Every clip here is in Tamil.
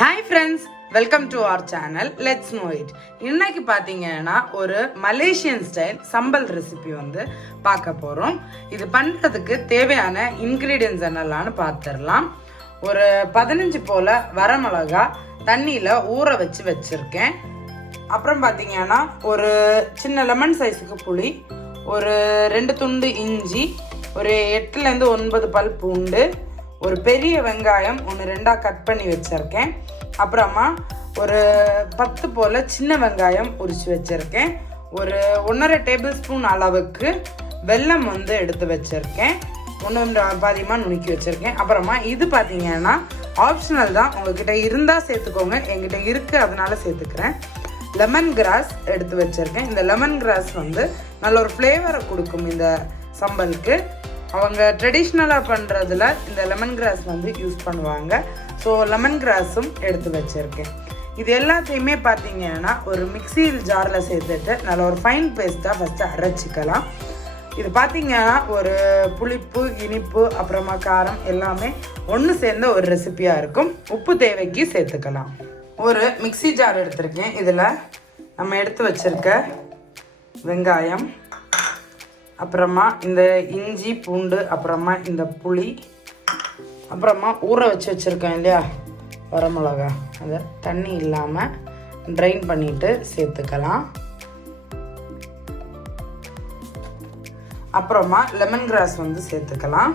Hi friends, welcome to our channel. Let's know it. இன்னைக்கு பாத்தீங்கன்னா ஒரு மலேசியன் ஸ்டைல் சம்பல் ரெசிபி வந்து பார்க்க போறோம். இது பண்றதுக்கு தேவையான இன்கிரிடியன்ட்ஸ் என்னெல்லாம்னு பார்த்துடலாம். ஒரு 15 போல வரமிளகா தண்ணியில ஊற வச்சிருக்கேன். அப்புறம் பாத்தீங்கன்னா ஒரு சின்ன லெமன் சைஸுக்கு புளி, ஒரு 2 துண்டு இஞ்சி, ஒரு 8 ல இருந்து 9 பல் பூண்டு, ஒரு பெரிய வெங்காயம் 1-2 கட் பண்ணி வச்சிருக்கேன். அப்புறமா ஒரு 10 போல சின்ன வெங்காயம் உரிச்சு வச்சிருக்கேன். ஒரு 1.5 டேபிள் ஸ்பூன் அளவுக்கு வெல்லம் வந்து எடுத்து வச்சிருக்கேன். 1 பாதியமா நுணுக்கி வச்சிருக்கேன். அப்புறமா இது பார்த்தீங்கன்னா ஆப்ஷனல் தான், உங்ககிட்ட இருந்தால் சேர்த்துக்கோங்க, என்கிட்ட இருக்கு அதனால சேர்த்துக்கிறேன். லெமன் கிராஸ் எடுத்து வச்சிருக்கேன். இந்த லெமன் கிராஸ் வந்து நல்ல ஒரு ஃப்ளேவரை கொடுக்கும் இந்த சம்பலுக்கு. அவங்க ட்ரெடிஷ்னலாக பண்ணுறதுல இந்த லெமன் கிராஸ் வந்து யூஸ் பண்ணுவாங்க. ஸோ லெமன் கிராஸும் எடுத்து வச்சுருக்கேன். இது எல்லாத்தையுமே பார்த்தீங்கன்னா ஒரு மிக்ஸி ஜாரில் சேர்த்துட்டு நல்ல ஒரு ஃபைன் பேஸ்ட்டாக ஃபஸ்ட்டு அரைச்சிக்கலாம். இது பார்த்தீங்கன்னா ஒரு புளிப்பு, இனிப்பு, அப்புறமா காரம் எல்லாமே ஒன்று சேர்ந்த ஒரு ரெசிபியாக இருக்கும். உப்பு தேவைக்கு சேர்த்துக்கலாம். ஒரு மிக்ஸி ஜார் எடுத்திருக்கேன். இதில் நம்ம எடுத்து வச்சுருக்க வெங்காயம், அப்புறமா இந்த இஞ்சி பூண்டு, அப்புறமா இந்த புளி, அப்புறமா ஊற வச்சுருக்கேன் இல்லையா வரமிளகா, அதை தண்ணி இல்லாமல் ட்ரைன் பண்ணிவிட்டு சேர்த்துக்கலாம். அப்புறமா லெமன் கிராஸ் வந்து சேர்த்துக்கலாம்.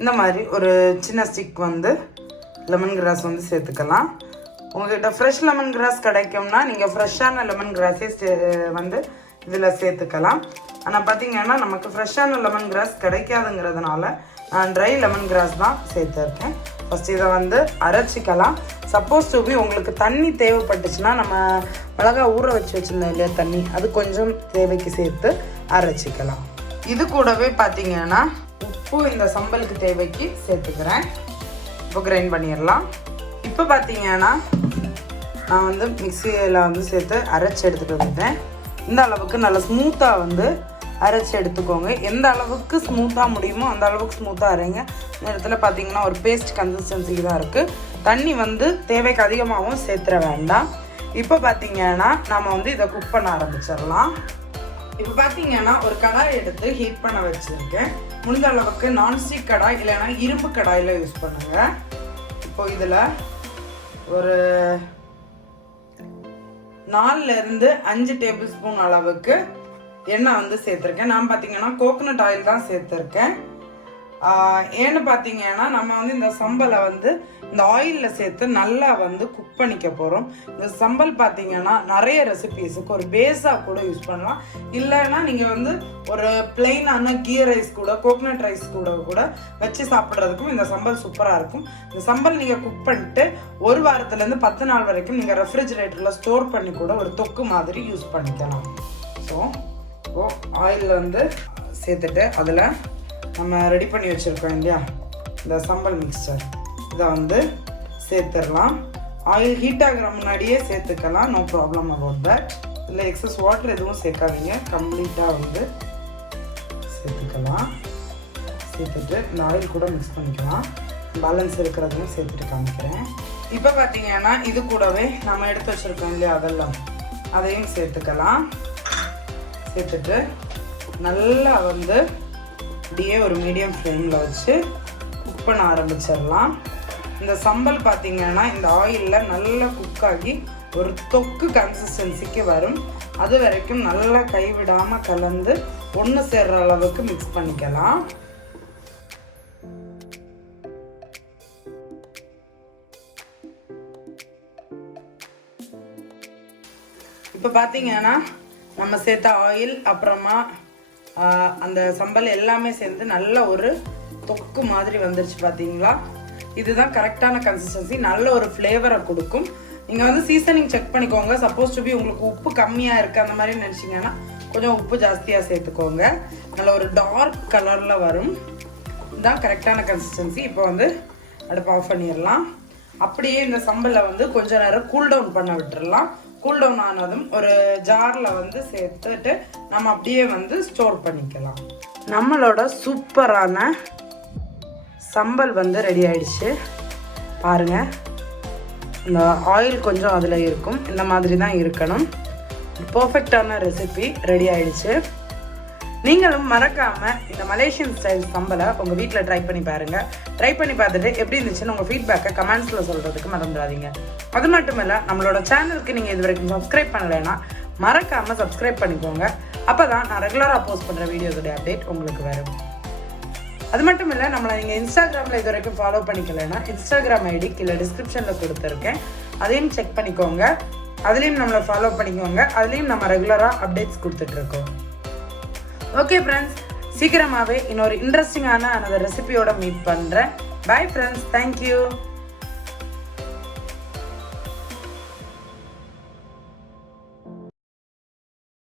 இந்த மாதிரி ஒரு சின்ன ஸ்டிக் வந்து லெமன் கிராஸ் வந்து சேர்த்துக்கலாம். உங்கள்கிட்ட ஃப்ரெஷ் லெமன் கிராஸ் கிடைக்கும்னா நீங்கள் ஃப்ரெஷ்ஷான லெமன் கிராஸே வந்து இதில் சேர்த்துக்கலாம். ஆனால் பார்த்தீங்கன்னா நமக்கு ஃப்ரெஷ்ஷான லெமன் கிராஸ் கிடைக்காதுங்கிறதுனால நான் ட்ரை லெமன் கிராஸ் தான் சேர்த்துருக்கேன். ஃபஸ்ட் இதை வந்து அரைச்சிக்கலாம். சப்போஸ் டு பி உங்களுக்கு தண்ணி தேவைப்பட்டுச்சுன்னா நம்ம மிளகா ஊற வச்சுருந்தோம் இல்லையா தண்ணி, அது கொஞ்சம் தேவைக்கு சேர்த்து அரைச்சிக்கலாம். இது கூடவே பார்த்தீங்கன்னா உப்பு இந்த சம்பலுக்கு தேவைக்கு சேர்த்துக்கிறேன். இப்போ கிரைண்ட் பண்ணிடலாம். இப்போ பார்த்தீங்கன்னா நான் வந்து மிக்சியில் வந்து சேர்த்து அரைச்சி எடுத்துகிட்டு வந்துட்டேன். இந்த அளவுக்கு நல்லா ஸ்மூத்தாக வந்து அரைச்சி எடுத்துக்கோங்க. எந்த அளவுக்கு ஸ்மூத்தாக முடியுமோ அந்த அளவுக்கு ஸ்மூத்தாக அரைங்க. இந்த இடத்துல பார்த்தீங்கன்னா ஒரு பேஸ்ட் கன்சிஸ்டன்சி தான் இருக்குது. தண்ணி வந்து தேவைக்கு அதிகமாகவும் சேர்த்துற வேண்டாம். இப்போ பார்த்தீங்கன்னா நம்ம வந்து இதை குக் பண்ண ஆரம்பிச்சிடலாம். இப்போ பார்த்தீங்கன்னா ஒரு கடாய் எடுத்து ஹீட் பண்ண வச்சுருக்கேன். முடிஞ்ச அளவுக்கு நான்ஸ்டிக் கடாய் இல்லைன்னா இரும்பு கடாயில் யூஸ் பண்ணுங்கள். இப்போ இதில் ஒரு 4 ல இருந்து 5 டேபிள் ஸ்பூன் அளவுக்கு எண்ணெய் வந்து சேர்த்துருக்கேன். நான் பார்த்தீங்கன்னா கோகோனட் ஆயில் தான் சேர்த்துருக்கேன். ஏன்னு பார்த்தீங்கன்னா நம்ம வந்து இந்த சம்பலை வந்து இந்த ஆயிலில் சேர்த்து நல்லா வந்து குக் பண்ணிக்க போகிறோம். இந்த சம்பல் பார்த்தீங்கன்னா நிறைய ரெசிபீஸுக்கு ஒரு பேஸாக கூட யூஸ் பண்ணலாம். இல்லைன்னா நீங்கள் வந்து ஒரு பிளெயினான கீ ரைஸ் கூட, கோகோனட் ரைஸ் கூட வச்சு சாப்பிட்றதுக்கும் இந்த சம்பல் சூப்பராக இருக்கும். இந்த சம்பல் நீங்கள் குக் பண்ணிட்டு 1 வாரத்துலேருந்து 10 நாள் வரைக்கும் நீங்கள் ரெஃப்ரிஜிரேட்டரில் ஸ்டோர் பண்ணி கூட ஒரு தொக்கு மாதிரி யூஸ் பண்ணிக்கலாம். ஸோ இப்போது ஆயிலில் வந்து சேர்த்துட்டு அதில் நம்ம ரெடி பண்ணி வச்சுருக்கோம் இல்லையா இந்த சம்பல் மிக்சர், இதை வந்து சேர்த்துடலாம். ஆயில் ஹீட் ஆகிற முன்னாடியே சேர்த்துக்கலாம். No problem about that. இல்லை எக்ஸஸ் வாட்டர் எதுவும் சேர்க்காதீங்க, கம்ப்ளீட்டாக வந்து சேர்த்துக்கலாம். சேர்த்துட்டு இந்த ஆயில் கூட மிக்ஸ் பண்ணிக்கலாம். பேலன்ஸ் இருக்கிறதையும் சேர்த்துட்டு காமிக்கிறேன். இப்போ பார்த்தீங்கன்னா இது கூடவே நம்ம எடுத்து வச்சுருக்கோம் இல்லையா அதெல்லாம், அதையும் சேர்த்துக்கலாம். சேர்த்துட்டு நல்லா வந்து அப்படியே ஒரு மீடியம் ஃப்ளேமில் வச்சு குக் பண்ண ஆரம்பிச்சிடலாம். இந்த சம்பல் பார்த்தீங்கன்னா இந்த ஆயிலில் நல்லா குக் ஆகி ஒரு தொக்கு கன்சிஸ்டன்சிக்கு வரும். அது வரைக்கும் நல்லா கைவிடாமல் கலந்து ஒன்று சேர்ற அளவுக்கு மிக்ஸ் பண்ணிக்கலாம். இப்போ பார்த்தீங்கன்னா நம்ம சேர்த்த ஆயில் அப்புறமா அந்த சம்பல் எல்லாமே சேர்ந்து நல்ல ஒரு தொக்கு மாதிரி வந்துருச்சு பார்த்தீங்களா. இதுதான் கரெக்டான கன்சிஸ்டன்சி, நல்ல ஒரு ஃப்ளேவரை கொடுக்கும். நீங்கள் வந்து சீசனிங் செக் பண்ணிக்கோங்க. சப்போஸ் டு பி உங்களுக்கு உப்பு கம்மியாக இருக்குது அந்த மாதிரி நினச்சிங்கன்னா கொஞ்சம் உப்பு ஜாஸ்தியாக சேர்த்துக்கோங்க. நல்ல ஒரு டார்க் கலரில் வரும். இதுதான் கரெக்டான கன்சிஸ்டன்சி. இப்போ வந்து அடுப்பு ஆஃப் பண்ணிடலாம். அப்படியே இந்த சம்பலை வந்து கொஞ்சம் நேரம் கூல் டவுன் பண்ண விட்டுடலாம். கூல் டவுன் ஆனதும் ஒரு ஜாரில் வந்து சேர்த்துட்டு நம்ம அப்படியே வந்து ஸ்டோர் பண்ணிக்கலாம். நம்மளோட சூப்பரான சம்பல் வந்து ரெடி ஆயிடுச்சு பாருங்கள். இந்த ஆயில் கொஞ்சம் அதில் இருக்கும், இந்த மாதிரி தான் இருக்கணும். பர்ஃபெக்டான ரெசிபி ரெடி ஆயிடுச்சு. நீங்களும் மறக்காமல் இந்த மலேசியன் ஸ்டைல் சம்பலை உங்கள் வீட்டில் ட்ரை பண்ணி பாருங்கள். ட்ரை பண்ணி பார்த்துட்டு எப்படி இருந்துச்சுன்னு உங்கள் ஃபீட்பேக்கை கமெண்ட்ஸில் சொல்கிறதுக்கு மறந்துடாதீங்க. அது மட்டும் இல்லை, நம்மளோட சேனலுக்கு நீங்கள் இது வரைக்கும் சப்ஸ்கிரைப் பண்ணலைன்னா மறக்காமல் சப்ஸ்கிரைப் பண்ணிக்கோங்க. அப்போ தான் நான் ரெகுலராக போஸ்ட் பண்ணுற வீடியோஸோடைய அப்டேட் உங்களுக்கு வரும். அது மட்டும் இல்லை, நம்மளை நீங்கள் இன்ஸ்டாகிராமில் இது வரைக்கும் ஃபாலோ பண்ணிக்கலைன்னா இன்ஸ்டாகிராம் ஐடி கீழே டிஸ்கிரிப்ஷனில் கொடுத்துருக்கேன், அதையும் செக் பண்ணிக்கோங்க. அதுலேயும் நம்மளை ஃபாலோ பண்ணிக்கோங்க. அதுலேயும் நம்ம ரெகுலராக அப்டேட்ஸ் கொடுத்துட்ருக்கோம். ஓகே ஃப்ரெண்ட்ஸ், சீக்கிரமாகவே இன்னொரு இன்ட்ரெஸ்டிங்கான அந்த ரெசிபியோட மீட் பண்ணுறேன். Bye friends, thank you.